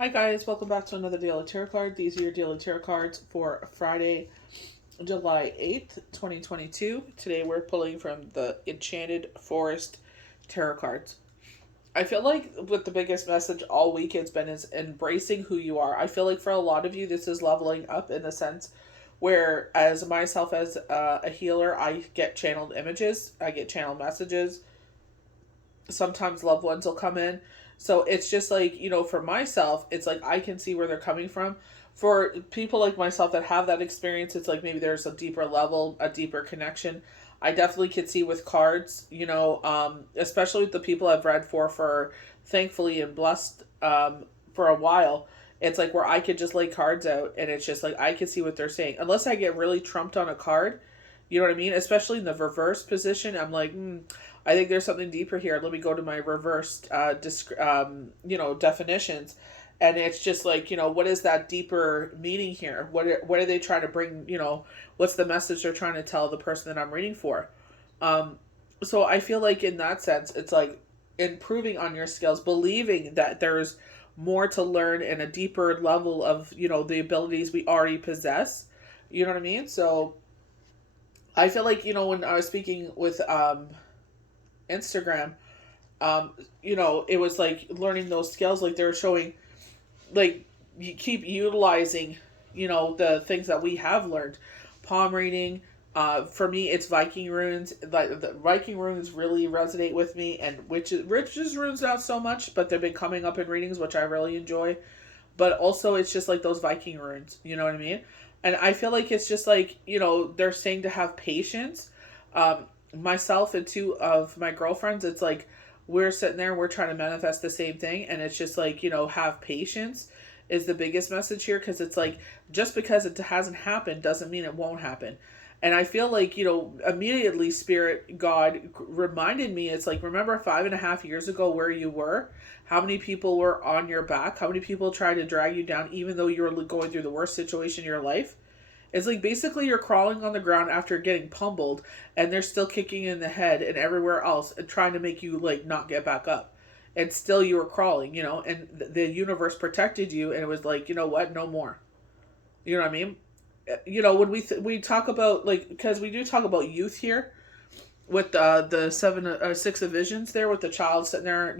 Hi guys, welcome back to another daily tarot card. These are your daily tarot cards for Friday, July 8th, 2022. Today we're pulling from the Enchanted Forest tarot cards. I feel like with the biggest message all week it's been is embracing who you are. I feel like for a lot of you this is leveling up in a sense where as myself as a healer, I get channeled images, I get channeled messages. Sometimes loved ones will come in. So it's just like, for myself, it's like I can see where they're coming from. For people like myself that have that experience, it's like maybe there's a deeper level, a deeper connection. I definitely could see with cards, especially with the people I've read for thankfully and blessed for a while. It's like where I could just lay cards out and it's just like I can see what they're saying. Unless I get really trumped on a card, you know what I mean? Especially in the reverse position, I'm like, I think there's something deeper here. Let me go to my reversed, definitions, and it's just like, what is that deeper meaning here? What are they trying to bring? What's the message they're trying to tell the person that I'm reading for? Um, so I feel like in that sense, it's like improving on your skills, believing that there's more to learn and a deeper level of the abilities we already possess. You know what I mean? So I feel like when I was speaking with Instagram, um, it was like learning those skills. Like they were showing, like you keep utilizing, the things that we have learned. Palm reading. For me, it's Viking runes. Like the Viking runes really resonate with me, and witches runes not so much, but they've been coming up in readings, which I really enjoy. But also, it's just like those Viking runes. You know what I mean? And I feel like it's just like they're saying to have patience. Um, Myself and two of my girlfriends, it's like we're sitting there, we're trying to manifest the same thing, and it's just like have patience is the biggest message here because it's like just because it hasn't happened doesn't mean it won't happen. And I feel like immediately spirit god reminded me, it's like, remember 5.5 years ago where you were, how many people were on your back, how many people tried to drag you down even though you were going through the worst situation in your life. It's like basically you're crawling on the ground after getting pummeled, and they're still kicking you in the head and everywhere else and trying to make you like not get back up. And still you were crawling, and the universe protected you, and it was like, you know what, no more. You know what I mean? When we talk about, like, because we do talk about youth here with the six of visions there, with the child sitting there,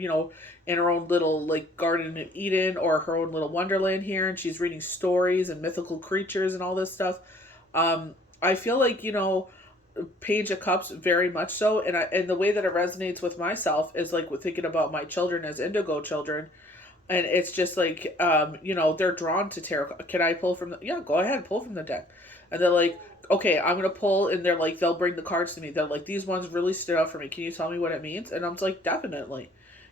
in her own little like Garden of Eden or her own little Wonderland here, and she's reading stories and mythical creatures and all this stuff. I feel like Page of Cups very much so, and the way that it resonates with myself is like with thinking about my children as indigo children, and it's just like they're drawn to tarot. Can I pull from the, yeah, go ahead, pull from the deck. And they're like, okay, I'm gonna pull, and they're like, they'll bring the cards to me, they're like, these ones really stood out for me, can you tell me what it means? And I'm like, definitely.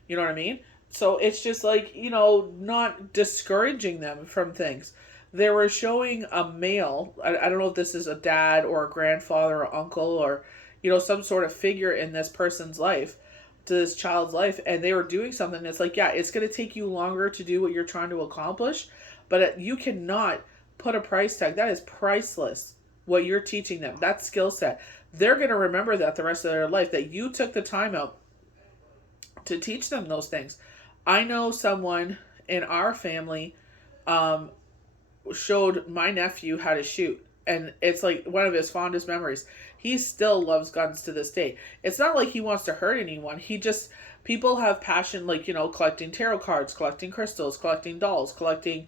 You know what I mean? So it's just like, not discouraging them from things. They were showing a male, I don't know if this is a dad or a grandfather or uncle or some sort of figure in this person's life, to this child's life, and they were doing something that's like, yeah, it's going to take you longer to do what you're trying to accomplish, but you cannot put a price tag. That is priceless. What you're teaching them, that skill set, they're going to remember that the rest of their life, that you took the time out to teach them those things. I know someone in our family um, showed my nephew how to shoot, and it's like one of his fondest memories. He still loves guns to this day. It's not like he wants to hurt anyone. He just, people have passion, like collecting tarot cards, collecting crystals, collecting dolls, collecting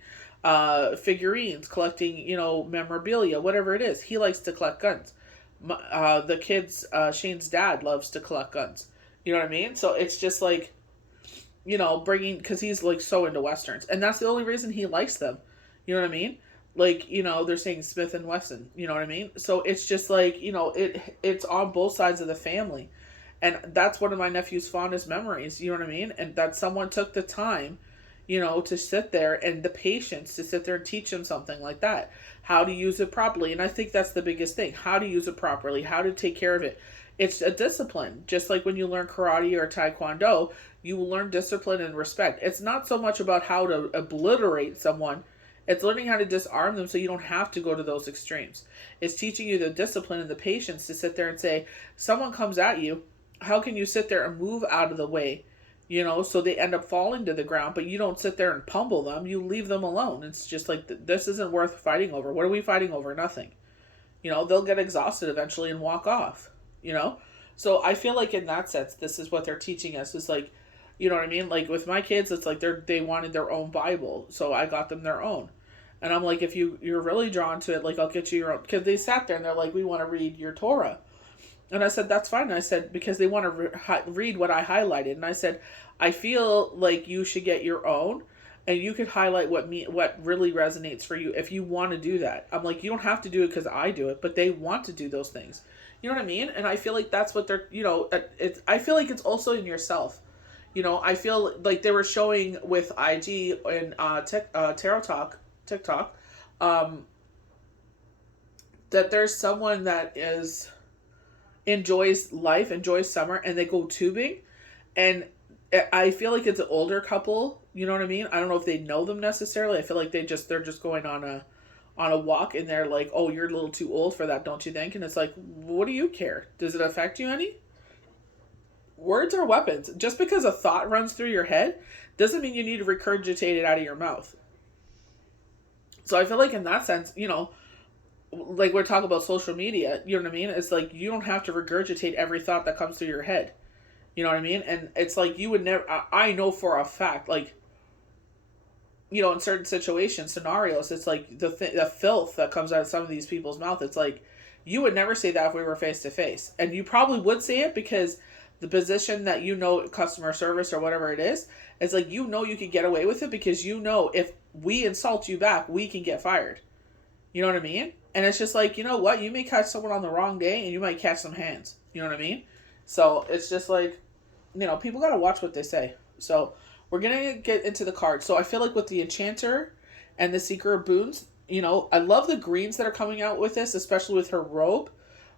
figurines, collecting memorabilia, whatever it is. He likes to collect guns. The kids, Shane's dad loves to collect guns. You know what I mean? So it's just like, bringing, because he's like so into westerns, and that's the only reason he likes them. You know what I mean? Like, they're saying Smith and Wesson. You know what I mean? So it's just like, it's on both sides of the family, and that's one of my nephew's fondest memories. You know what I mean? And that someone took the time, to sit there, and the patience to sit there and teach him something like that, how to use it properly. And I think that's the biggest thing: how to use it properly, how to take care of it. It's a discipline, just like when you learn karate or taekwondo, you will learn discipline and respect. It's not so much about how to obliterate someone, it's learning how to disarm them so you don't have to go to those extremes. It's teaching you the discipline and the patience to sit there and say, someone comes at you, how can you sit there and move out of the way so they end up falling to the ground, but you don't sit there and pummel them. You leave them alone. It's just like, this isn't worth fighting over. What are we fighting over? Nothing. They'll get exhausted eventually and walk off, you know? So I feel like in that sense, this is what they're teaching us. Is like, you know what I mean? Like with my kids, it's like they wanted their own Bible. So I got them their own. And I'm like, if you're really drawn to it, like I'll get you your own. Because they sat there and they're like, we want to read your Torah. And I said, that's fine. And I said, because they want to read what I highlighted. And I said, I feel like you should get your own. And you could highlight what really resonates for you if you want to do that. I'm like, you don't have to do it because I do it, but they want to do those things. You know what I mean? And I feel like that's what they're, I feel like it's also in yourself. I feel like they were showing with IG and TikTok, that there's someone that enjoys life, enjoys summer, and they go tubing, and I feel like it's an older couple. You know what I mean? I don't know if they know them necessarily. I feel like they're just going on a walk, and they're like, "Oh, you're a little too old for that, don't you think?" And it's like, what do you care? Does it affect you any? Words are weapons. Just because a thought runs through your head doesn't mean you need to regurgitate it out of your mouth. So I feel like in that sense, like we're talking about social media, you know what I mean? It's like you don't have to regurgitate every thought that comes through your head. You know what I mean? And it's like you would never, I know for a fact, like, in certain situations, scenarios, it's like the filth that comes out of some of these people's mouth. It's like, you would never say that if we were face to face. And you probably would say it because the position that customer service or whatever it is, it's like, you could get away with it because if we insult you back, we can get fired. You know what I mean? And it's just like, you know what? You may catch someone on the wrong day and you might catch some hands. You know what I mean? So it's just like, people got to watch what they say. So we're going to get into the cards. So I feel like with the Enchanter and the Seeker of Boons, I love the greens that are coming out with this, especially with her robe,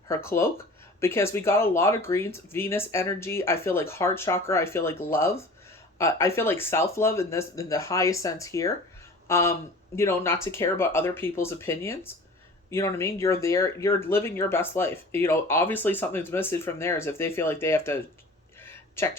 her cloak, because we got a lot of greens. Venus energy. I feel like heart chakra. I feel like love. I feel like self-love in the highest sense here. Not to care about other people's opinions. You know what I mean? You're there. You're living your best life. Obviously something's missing from theirs if they feel like they have to check,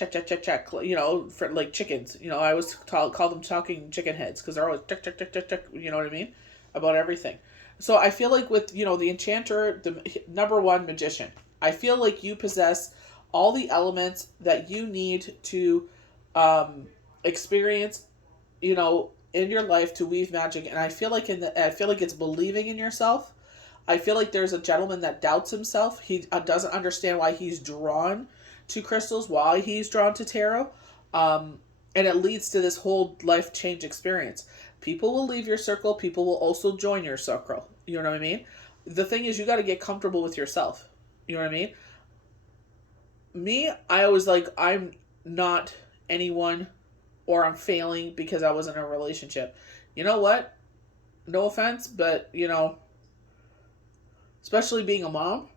for like chickens. I always call them talking chicken heads because they're always check. You know what I mean? About everything. So I feel like with, the Enchanter, the number one magician, I feel like you possess all the elements that you need to experience, in your life to weave magic. And I feel like it's believing in yourself. I feel like there's a gentleman that doubts himself. He doesn't understand why he's drawn to crystals, why he's drawn to tarot. And it leads to this whole life change experience. People will leave your circle. People will also join your circle. You know what I mean? The thing is, you got to get comfortable with yourself. You know what I mean? Me, I always like, I'm not anyone, or I'm failing because I was in a relationship. You know what? No offense, but, especially being a mom,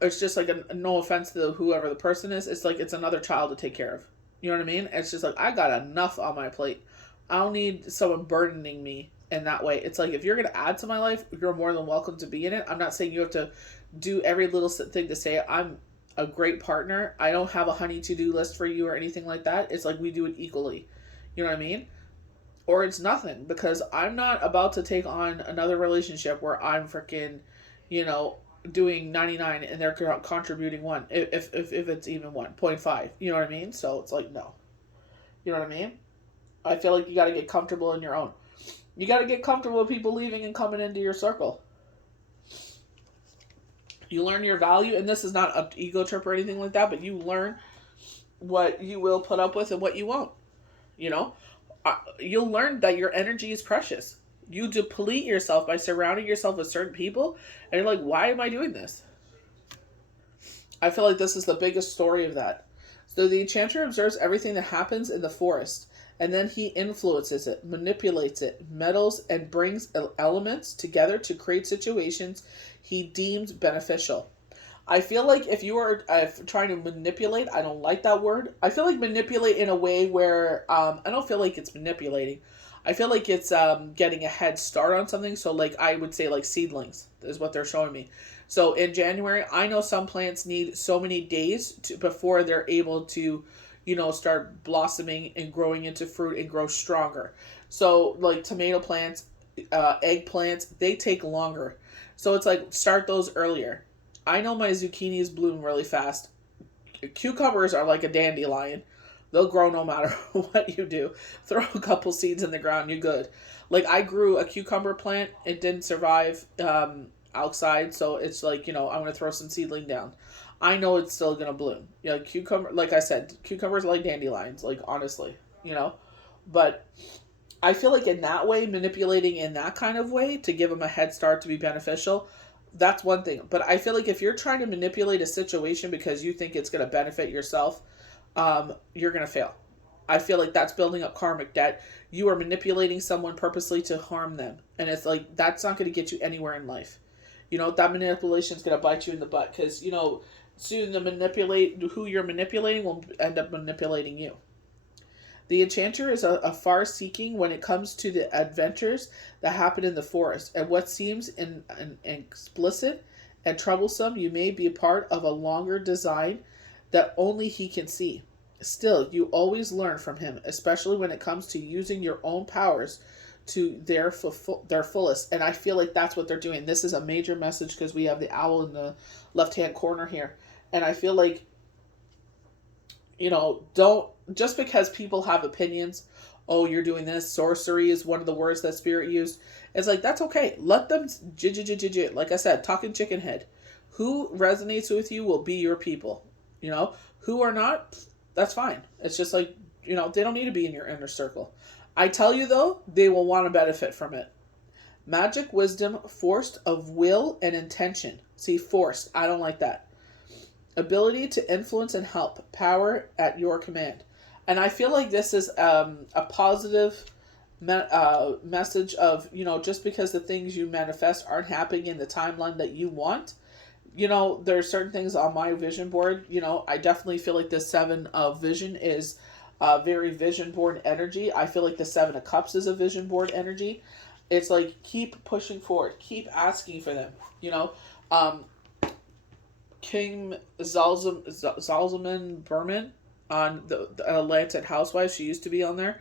it's just like no offense to whoever the person is. It's like it's another child to take care of. You know what I mean? It's just like I got enough on my plate. I don't need someone burdening me in that way. It's like if you're going to add to my life, you're more than welcome to be in it. I'm not saying you have to do every little thing to say I'm a great partner. I don't have a honey to-do list for you or anything like that. It's like we do it equally. You know what I mean? Or it's nothing, because I'm not about to take on another relationship where I'm freaking, doing 99 and they're contributing 1, if it's even 1.5. You know what I mean? So it's like, no. You know what I mean? I feel like you got to get comfortable in your own. You got to get comfortable with people leaving and coming into your circle. You learn your value, and this is not an ego trip or anything like that, but you learn what you will put up with and what you won't. You'll learn that your energy is precious. You deplete yourself by surrounding yourself with certain people, and you're like, why am I doing this? I feel like this is the biggest story of that. So the Enchanter observes everything that happens in the forest, and then he influences it, manipulates it, meddles, and brings elements together to create situations he deems beneficial. I feel like if you are trying to manipulate, I don't like that word. I feel like manipulate in a way where, I don't feel like it's manipulating. I feel like it's getting a head start on something. So like I would say like seedlings is what they're showing me. So in January, I know some plants need so many days before they're able to, start blossoming and growing into fruit and grow stronger. So like tomato plants, eggplants, they take longer. So it's like start those earlier. I know my zucchinis bloom really fast. Cucumbers are like a dandelion. They'll grow no matter what you do. Throw a couple seeds in the ground, you're good. Like I grew a cucumber plant. It didn't survive outside, so it's like, I'm going to throw some seedling down. I know it's still going to bloom. Cucumber, like I said, cucumbers are like dandelions, like honestly, But I feel like in that way, manipulating in that kind of way to give them a head start to be beneficial, that's one thing. But I feel like if you're trying to manipulate a situation because you think it's going to benefit yourself, you're going to fail. I feel like that's building up karmic debt. You are manipulating someone purposely to harm them. And it's like, that's not going to get you anywhere in life. That manipulation is going to bite you in the butt because, soon who you're manipulating will end up manipulating you. The enchanter is a far-seeking when it comes to the adventures that happen in the forest, and what seems explicit and troublesome, you may be a part of a longer design that only he can see. Still, you always learn from him, especially when it comes to using your own powers to their fullest. And I feel like that's what they're doing. This is a major message because we have the owl in the left-hand corner here. And I feel like, don't, just because people have opinions, oh, you're doing this, sorcery is one of the words that Spirit used. It's like, that's okay. Let them, like I said, talking chicken head. Who resonates with you will be your people. Who are not, that's fine. It's just like, they don't need to be in your inner circle. I tell you though, they will want to benefit from it. Magic wisdom, forced of will and intention. See, forced. I don't like that. Ability to influence and help. Power at your command. And I feel like this is a positive message of, just because the things you manifest aren't happening in the timeline that you want, there are certain things on my vision board. I definitely feel like the 7 of vision is very vision board energy. I feel like the 7 of cups is a vision board energy. It's like, keep pushing forward, keep asking for them. King Zalzaman Berman on the Atlantic Housewives, she used to be on there.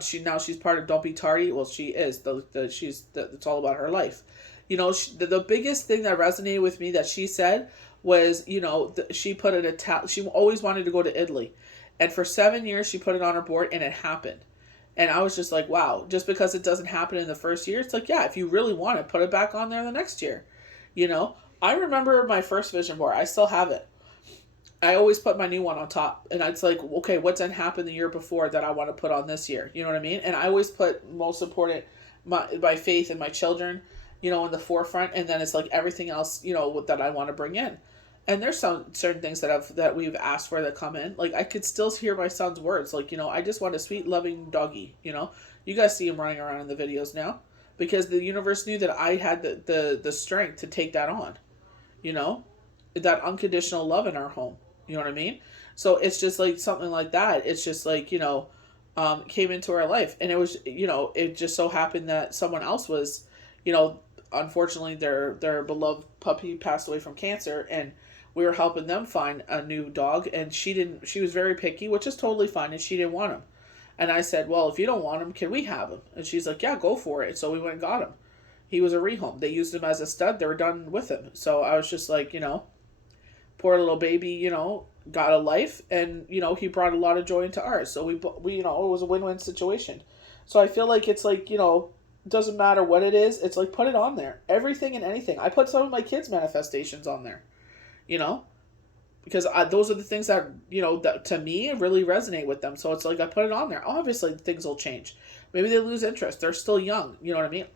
She's part of Don't Be Tardy. Well, she is. It's all about her life. The biggest thing that resonated with me that she said was, she put she always wanted to go to Italy. And for 7 years, she put it on her board and it happened. And I was just like, wow, just because it doesn't happen in the first year, it's like, yeah, if you really want it, put it back on there the next year. I remember my first vision board. I still have it. I always put my new one on top. And it's like, okay, what didn't happen the year before that I want to put on this year? You know what I mean? And I always put most important, my faith and my children, in the forefront. And then it's like everything else, that I want to bring in. And there's some certain things that we've asked for that come in. Like I could still hear my son's words. Like, I just want a sweet, loving doggy. You guys see him running around in the videos now because the universe knew that I had the strength to take that on. That unconditional love in our home. You know what I mean? So it's just like something like that. It's just like, came into our life. And it was, it just so happened that someone else was, unfortunately their beloved puppy passed away from cancer, and we were helping them find a new dog, and she was very picky, which is totally fine, and she didn't want him. And I said, well, if you don't want him, can we have him? And she's like, yeah, go for it. So we went and got him. He was a rehome. They used him as a stud. They were done with him. So I was just like, poor little baby, got a life, and, he brought a lot of joy into ours. So we it was a win-win situation. So I feel like it's like, doesn't matter what it is. It's like, put it on there. Everything and anything. I put some of my kids' manifestations on there, because those are the things that, that to me really resonate with them. So it's like, I put it on there. Obviously things will change. Maybe they lose interest. They're still young. You know what I mean?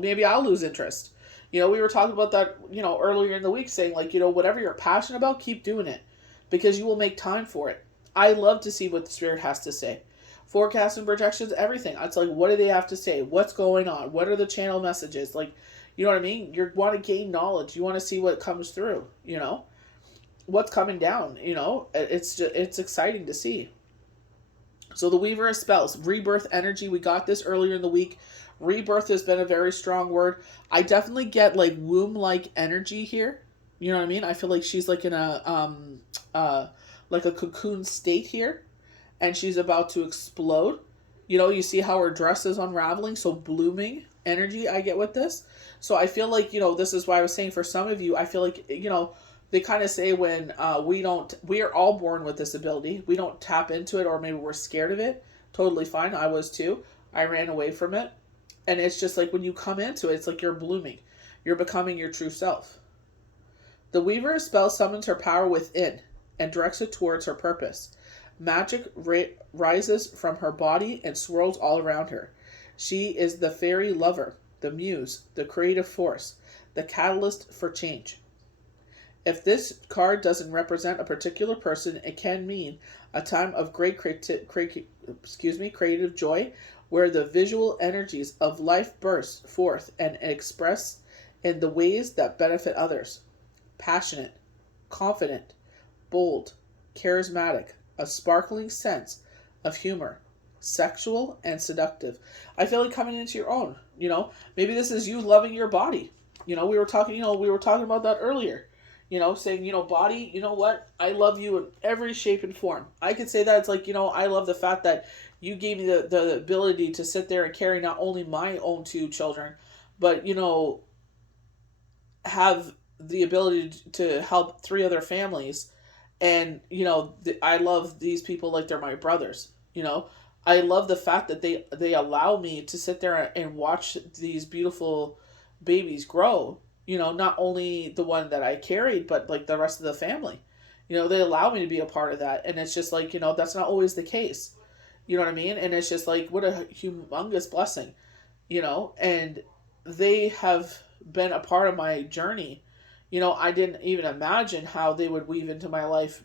Maybe I'll lose interest. We were talking about that, earlier in the week, saying like, whatever you're passionate about, keep doing it because you will make time for it. I love to see what the Spirit has to say. Forecasts and projections, everything. It's like, what do they have to say? What's going on? What are the channel messages? Like, you know what I mean? You want to gain knowledge. You want to see what comes through, what's coming down, it's exciting to see. So the Weaver of Spells, rebirth energy. We got this earlier in the week. Rebirth has been a very strong word. I definitely get like womb-like energy here. You know what I mean? I feel like she's like in a like a cocoon state here. and she's about to explode. You know, you see how her dress is unraveling, so blooming energy I get with this. So I feel like, this is why I was saying for some of you, I feel like, they kind of say when we are all born with this ability. We don't tap into it, or maybe we're scared of it. Totally fine. I was too. I ran away from it. And it's just like when you come into it, it's like you're blooming. You're becoming your true self. The Weaver's spell summons her power within and directs it towards her purpose. Magic rises from her body and swirls all around her. She is the fairy lover, the muse, the creative force, the catalyst for change. If this card doesn't represent a particular person, it can mean a time of great creative joy, where the visual energies of life burst forth and express in the ways that benefit others. Passionate, confident, bold, charismatic, a sparkling sense of humor, sexual and seductive. I feel like coming into your own, maybe this is you loving your body. We were talking about that earlier. Saying, body, you know what? I love you in every shape and form. I could say that it's like, I love the fact that you gave me the ability to sit there and carry not only my own two children, but, have the ability to help three other families. And, I love these people like they're my brothers, I love the fact that they allow me to sit there and watch these beautiful babies grow. Not only the one that I carried, but like the rest of the family. They allow me to be a part of that. And it's just like, that's not always the case. You know what I mean? And it's just like, what a humongous blessing, and they have been a part of my journey. I didn't even imagine how they would weave into my life,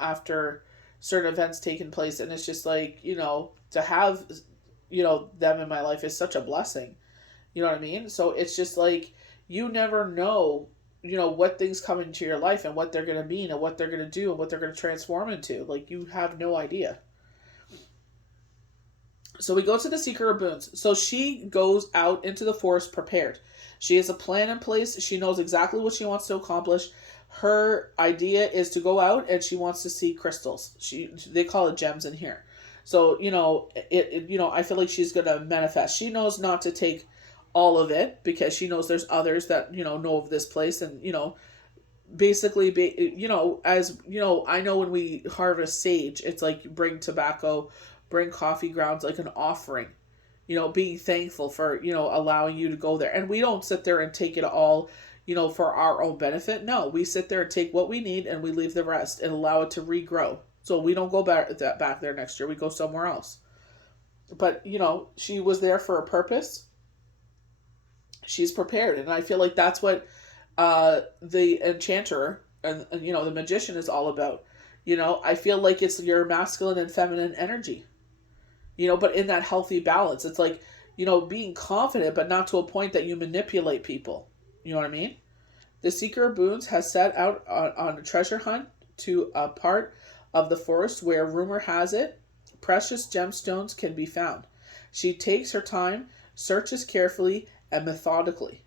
after certain events taking place. And it's just like, to have, them in my life is such a blessing. You know what I mean? So it's just like, you never know, what things come into your life and what they're going to mean and what they're going to do and what they're going to transform into. Like, you have no idea. So we go to the Seeker of Boons. So she goes out into the forest prepared. She has a plan in place. She knows exactly what she wants to accomplish. Her idea is to go out and she wants to see crystals. They call it gems in here. So, I feel like she's going to manifest. She knows not to take all of it because she knows there's others that, know of this place. And, basically, as, I know when we harvest sage, it's like bring tobacco, bring coffee grounds, like an offering, being thankful for, allowing you to go there. And we don't sit there and take it all, for our own benefit. No, we sit there and take what we need and we leave the rest and allow it to regrow. So we don't go back there next year. We go somewhere else. But, she was there for a purpose. She's prepared. And I feel like that's what the enchanter and, the magician is all about. I feel like it's your masculine and feminine energy. But in that healthy balance. It's like, being confident, but not to a point that you manipulate people. You know what I mean? The Seeker of Boons has set out on a treasure hunt to a part of the forest where, rumor has it, precious gemstones can be found. She takes her time, searches carefully and methodically.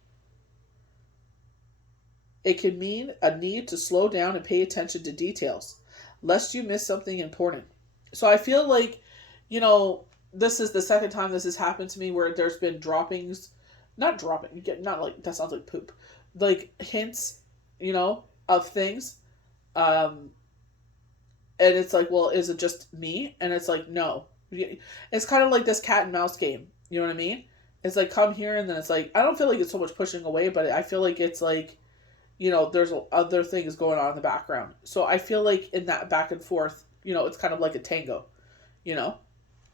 It can mean a need to slow down and pay attention to details, lest you miss something important. So I feel like, this is the second time this has happened to me where there's been droppings, not like, that sounds like poop, like hints, of things. And it's like, well, is it just me? And it's like, no. It's kind of like this cat and mouse game. You know what I mean? It's like, come here, and then it's like, I don't feel like it's so much pushing away, but I feel like it's like, there's other things going on in the background. So I feel like in that back and forth, it's kind of like a tango,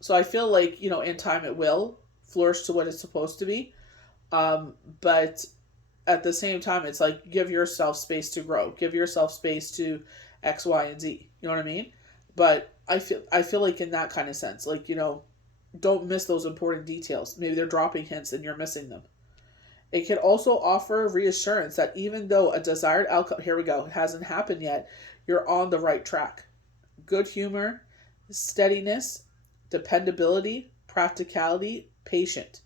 So I feel like, in time it will flourish to what it's supposed to be. But at the same time, it's like, give yourself space to grow. Give yourself space to X, Y, and Z. You know what I mean? But I feel like in that kind of sense, like, don't miss those important details. Maybe they're dropping hints and you're missing them. It can also offer reassurance that even though a desired outcome, here we go, hasn't happened yet, you're on the right track. Good humor, steadiness, dependability, practicality, patient,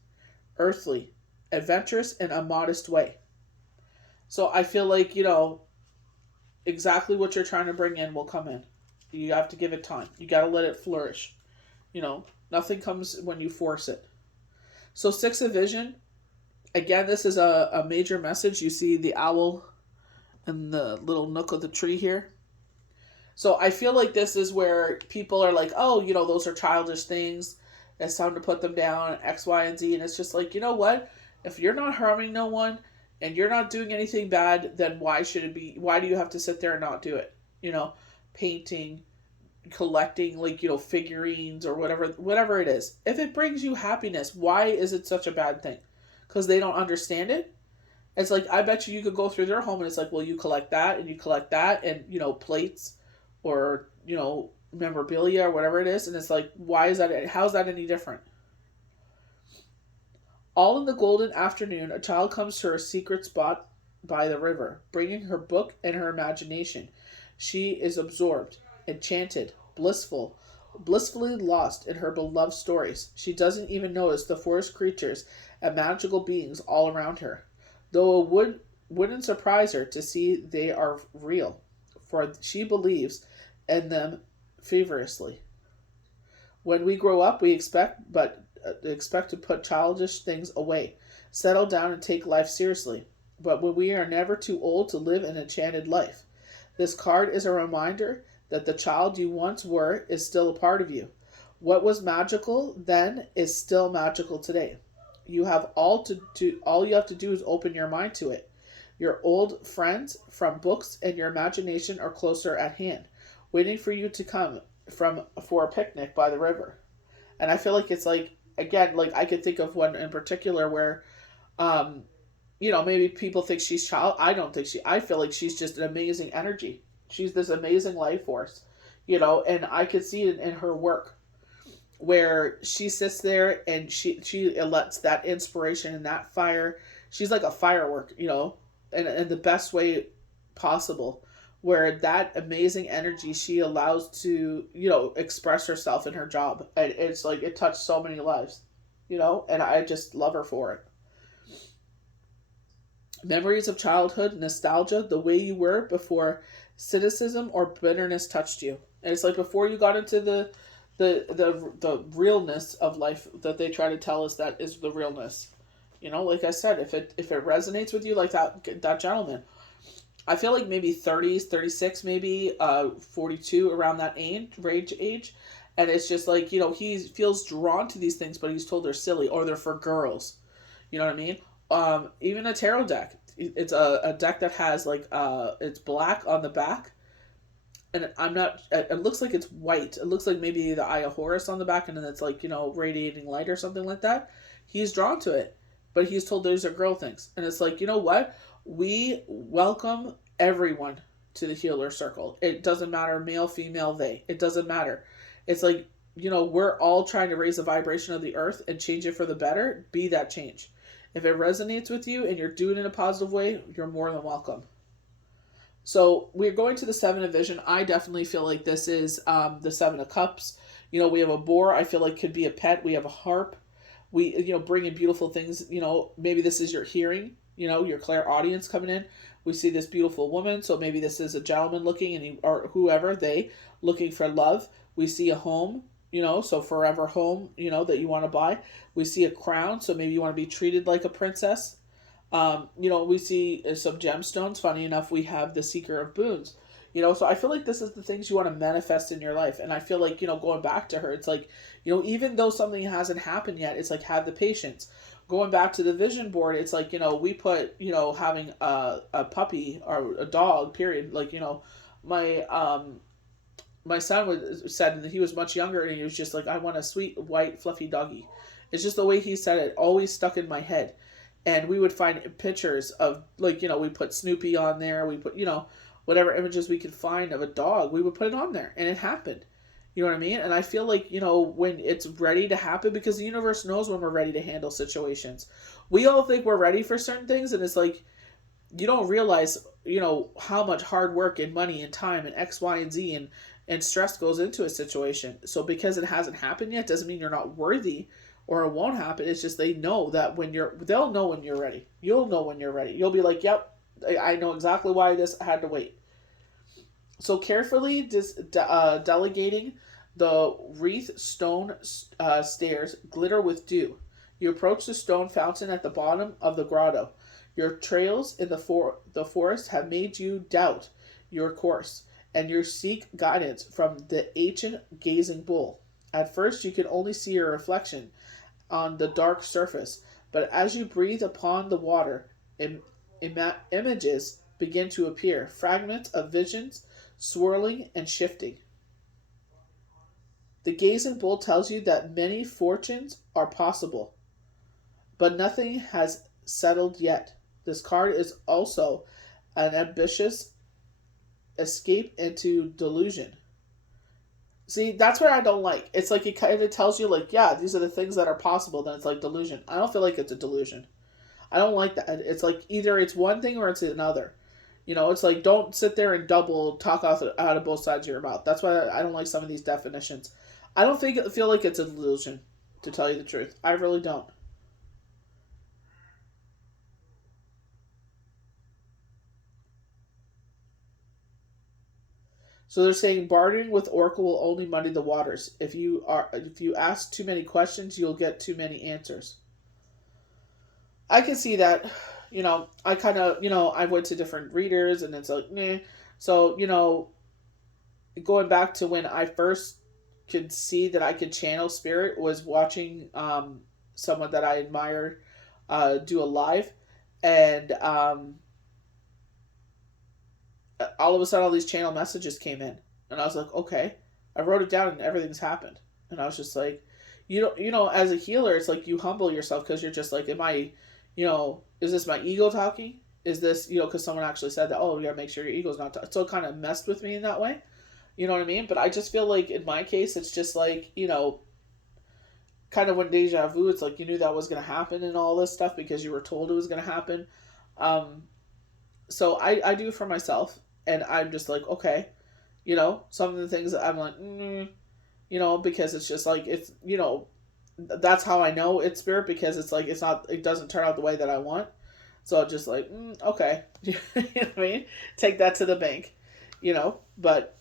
earthly, adventurous, in a modest way. So I feel like, exactly what you're trying to bring in will come in. You have to give it time. You got to let it flourish. Nothing comes when you force it. So, six of vision. Again, this is a major message. You see the owl in the little nook of the tree here. So I feel like this is where people are like, oh, those are childish things. It's time to put them down, X, Y, and Z. And it's just like, you know what? If you're not harming no one and you're not doing anything bad, then why should it be? Why do you have to sit there and not do it? Painting, collecting, figurines or whatever it is. If it brings you happiness, why is it such a bad thing? Because they don't understand it. It's like, I bet you could go through their home and it's like, well, you collect that and you collect that and, plates or, memorabilia or whatever it is. And it's like, why is that? How's that any different? All in the golden afternoon, a child comes to her secret spot by the river, bringing her book and her imagination. She is absorbed, enchanted, blissfully lost in her beloved stories. She doesn't even notice the forest creatures and magical beings all around her, though it wouldn't surprise her to see they are real, for she believes in them feverishly. When we grow up, we expect to put childish things away, settle down and take life seriously. But when we are never too old to live an enchanted life. This card is a reminder that the child you once were is still a part of you. What was magical then is still magical today. You have all you have to do is open your mind to it. Your old friends from books and your imagination are closer at hand, waiting for you to come for a picnic by the river. And I feel like it's like, again, like I could think of one in particular where maybe people think she's child. I feel like she's just an amazing energy. She's this amazing life force, and I could see it in her work where she sits there and she lets that inspiration and that fire. She's like a firework, in the best way possible, where that amazing energy she allows to, express herself in her job. And it's like, it touched so many lives, and I just love her for it. Memories of childhood, nostalgia, the way you were before cynicism or bitterness touched you. And it's like before you got into the realness of life that they try to tell us that is the realness. Like I said, if it resonates with you like that gentleman, I feel like maybe 30s, 36, maybe 42, around that age. And it's just like, he feels drawn to these things, but he's told they're silly or they're for girls. You know what I mean? Even a tarot deck. It's a deck that has it's black on the back. And it looks like it's white. It looks like maybe the Eye of Horus on the back, and then it's radiating light or something like that. He's drawn to it, but he's told those are girl things. And it's like, you know what? We welcome everyone to the healer circle. It doesn't matter, male, female, they. It doesn't matter. It's like, we're all trying to raise the vibration of the earth and change it for the better. Be that change. If it resonates with you and you're doing it in a positive way, you're more than welcome. So we're going to the Seven of Vision. I definitely feel like this is the Seven of Cups. We have a boar. I feel like could be a pet. We have a harp. We, bring in beautiful things. Maybe this is your hearing. Your clairaudience coming in. We see this beautiful woman. So maybe this is a gentleman looking, or whoever, they looking for love. We see a home. So forever home, that you want to buy. We see a crown, so maybe you want to be treated like a princess. We see some gemstones. Funny enough, we have the Seeker of Boons. So I feel like this is the things you want to manifest in your life. And I feel like, going back to her, it's like, even though something hasn't happened yet, it's like, have the patience. Going back to the vision board, it's like, we put, having a puppy or a dog, period. Like, my son said that he was much younger and he was just like, I want a sweet, white, fluffy doggy. It's just the way he said it, always stuck in my head. And we would find pictures of, we put Snoopy on there. We put, whatever images we could find of a dog, we would put it on there. And it happened. You know what I mean? And I feel like, when it's ready to happen, because the universe knows when we're ready to handle situations. We all think we're ready for certain things. And it's like, you don't realize, how much hard work and money and time and X, Y, and Z and stress goes into a situation. So because it hasn't happened yet doesn't mean you're not worthy or it won't happen. It's just they know that they'll know when you're ready. You'll know when you're ready. You'll be like, yep, I know exactly why this had to wait. So carefully delegating the wreath stone stairs glitter with dew. You approach the stone fountain at the bottom of the grotto. Your trails in the forest have made you doubt your course, and you seek guidance from the ancient gazing bull. At first, you can only see your reflection on the dark surface, but as you breathe upon the water, images begin to appear, fragments of visions swirling and shifting. The gazing bull tells you that many fortunes are possible, but nothing has settled yet. This card is also an ambitious escape into delusion. See, that's what I don't like. It's like it kind of tells you, like, yeah, these are the things that are possible. Then it's like delusion. I don't feel like it's a delusion. I don't like that. It's like either it's one thing or it's another. It's like don't sit there and double talk out of both sides of your mouth. That's why I don't like some of these definitions. I don't feel like it's a delusion, to tell you the truth. I really don't. So they're saying bartering with Oracle will only muddy the waters. If you ask too many questions, you'll get too many answers. I can see that. I kind of I went to different readers and it's like meh. So going back to when I first could see that I could channel spirit was watching someone that I admire do a live, and all of a sudden all these channel messages came in, and I was like, okay, I wrote it down and everything's happened, and I was just like, as a healer, it's like you humble yourself because you're just like, am I, is this my ego talking? Is this because someone actually said that? Oh, you gotta make sure your ego's not. So it kind of messed with me in that way. You know what I mean? But I just feel like in my case, it's just like, kind of when deja vu, it's like you knew that was going to happen and all this stuff because you were told it was going to happen. Um, so I do for myself, and I'm just like, okay, some of the things that I'm like, because it's just like, that's how I know it's spirit because it's like, it doesn't turn out the way that I want. So I'm just like, okay, you know what I mean? Take that to the bank, but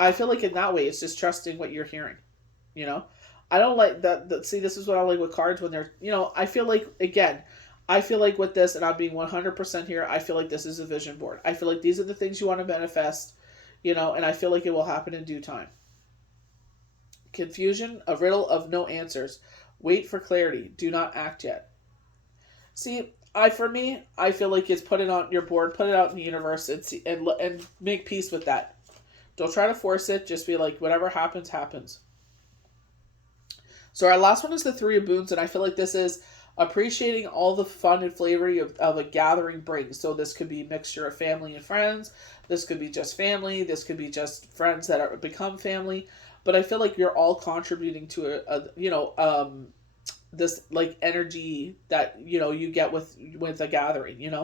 I feel like in that way, it's just trusting what you're hearing. You know, I don't like that. See, this is what I like with cards when they're. I feel like again, I feel like with this, and I'm being 100% here. I feel like this is a vision board. I feel like these are the things you want to manifest. And I feel like it will happen in due time. Confusion, a riddle of no answers. Wait for clarity. Do not act yet. See, for me, I feel like it's put it on your board, put it out in the universe, and and make peace with that. Don't try to force it. Just be like, whatever happens, happens. So our last one is the Three of Boons, and I feel like this is appreciating all the fun and flavor of a gathering brings. So this could be a mixture of family and friends. This could be just family. This could be just friends that are become family. But I feel like you're all contributing to this like energy that you get with a gathering. In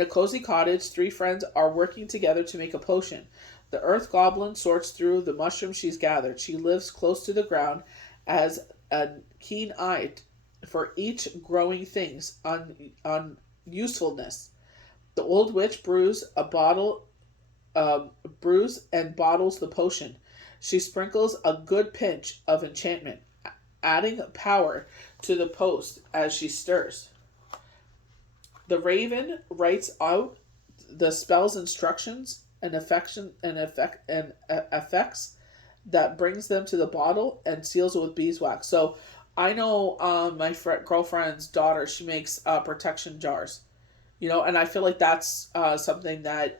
a cozy cottage, three friends are working together to make a potion. The earth goblin sorts through the mushrooms she's gathered. She lives close to the ground as a keen eye for each growing thing's on usefulness. The old witch brews and bottles the potion. She sprinkles a good pinch of enchantment, adding power to the post as she stirs. The raven writes out the spell's instructions and effects that brings them to the bottle and seals it with beeswax. So I know my girlfriend's daughter, she makes protection jars, and I feel like that's something that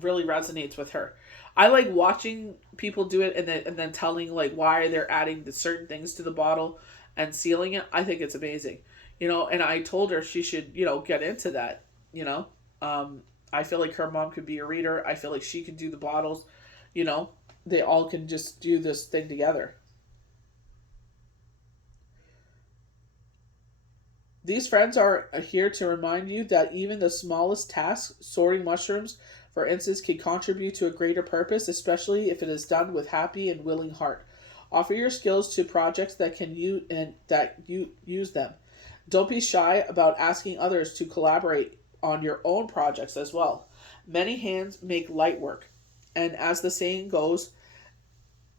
really resonates with her. I like watching people do it and then telling like why they're adding the certain things to the bottle and sealing it. I think it's amazing, and I told her she should get into that. you know I feel like her mom could be a reader. I feel like she could do the bottles. you know they all can just do this thing together. These friends are here to remind you that even the smallest task, sorting mushrooms, for instance, can contribute to a greater purpose, especially if it is done with happy and willing heart. Offer your skills to projects that you use them. Don't be shy about asking others to collaborate on your own projects as well. Many hands make light work. And as the saying goes,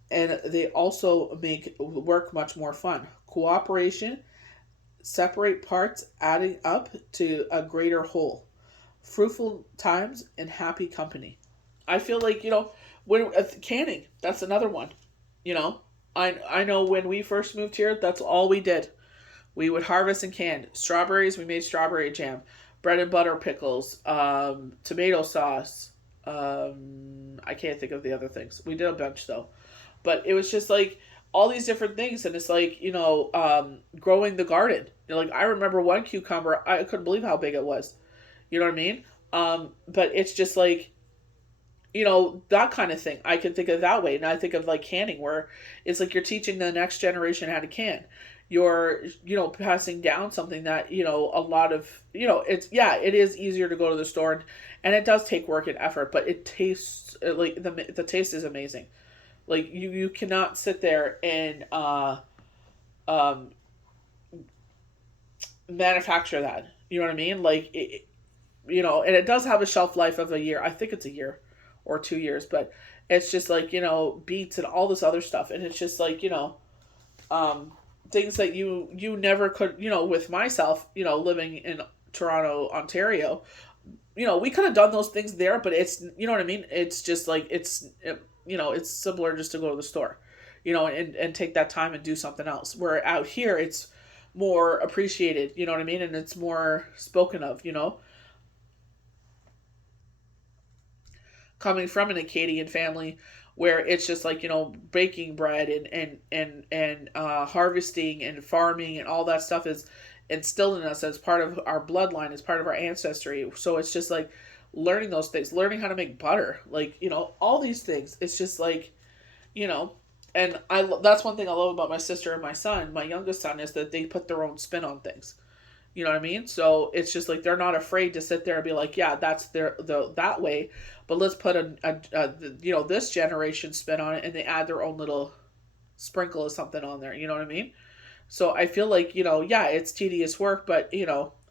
and they also make work much more fun. Cooperation, separate parts adding up to a greater whole. Fruitful times and happy company. I feel like, when canning, that's another one. You know, I know when we first moved here, that's all we did. We would harvest and can strawberries. We made strawberry jam, bread and butter pickles, tomato sauce. I can't think of the other things. We did a bunch though, but it was just like all these different things, and it's like growing the garden. Like I remember one cucumber, I couldn't believe how big it was. You know what I mean? But it's just like that kind of thing. I can think of that way, and I think of like canning, where it's like you're teaching the next generation how to can. You're passing down something that a lot of it's it is easier to go to the store, and it does take work and effort, but it tastes like the taste is amazing. Like you cannot sit there and um manufacture that. You know what I mean? Like and it does have a shelf life of a year. I think it's a year or 2 years, but it's just like beets and all this other stuff, and it's just like things that you never could with myself living in Toronto, Ontario. We could have done those things there, but it's what I mean. It's just like it's simpler just to go to the store, and take that time and do something else. Where out here, it's more appreciated. You know what I mean, and it's more spoken of. Coming from an Acadian family where it's just like baking bread and harvesting and farming and all that stuff is instilled in us as part of our bloodline, as part of our ancestry. So it's just like learning those things, learning how to make butter, like all these things. It's just like and that's one thing I love about my sister and my son, my youngest son, is that they put their own spin on things. You know what I mean? So it's just like they're not afraid to sit there and be like, yeah, that's that way, but let's put this generation spin on it, and they add their own little sprinkle of something on there. You know what I mean? So I feel like it's tedious work, but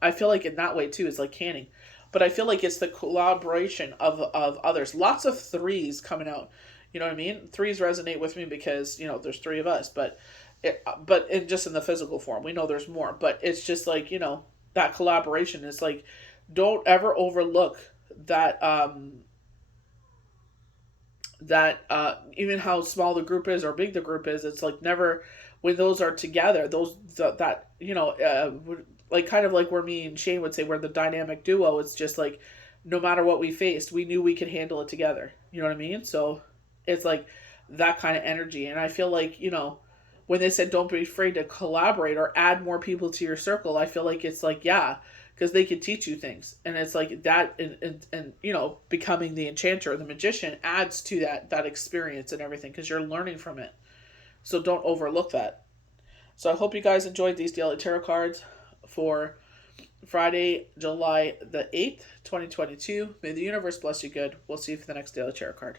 I feel like in that way too is like canning, but I feel like it's the collaboration of others. Lots of threes coming out. You know what I mean? Threes resonate with me because there's three of us, but just in the physical form, we know there's more, but it's just like that collaboration is like, don't ever overlook that even how small the group is or big the group is, it's like never, when those are together, like kind of like where me and Shane would say we're the dynamic duo. It's just like no matter what we faced, we knew we could handle it together. You know what I mean? So it's like that kind of energy, and I feel like when they said don't be afraid to collaborate or add more people to your circle, I feel like it's like, yeah, because they can teach you things. And it's like that, and becoming the enchanter or the magician adds to that experience and everything, because you're learning from it. So don't overlook that. So I hope you guys enjoyed these daily tarot cards for Friday, July the 8th, 2022. May the universe bless you good. We'll see you for the next daily tarot card.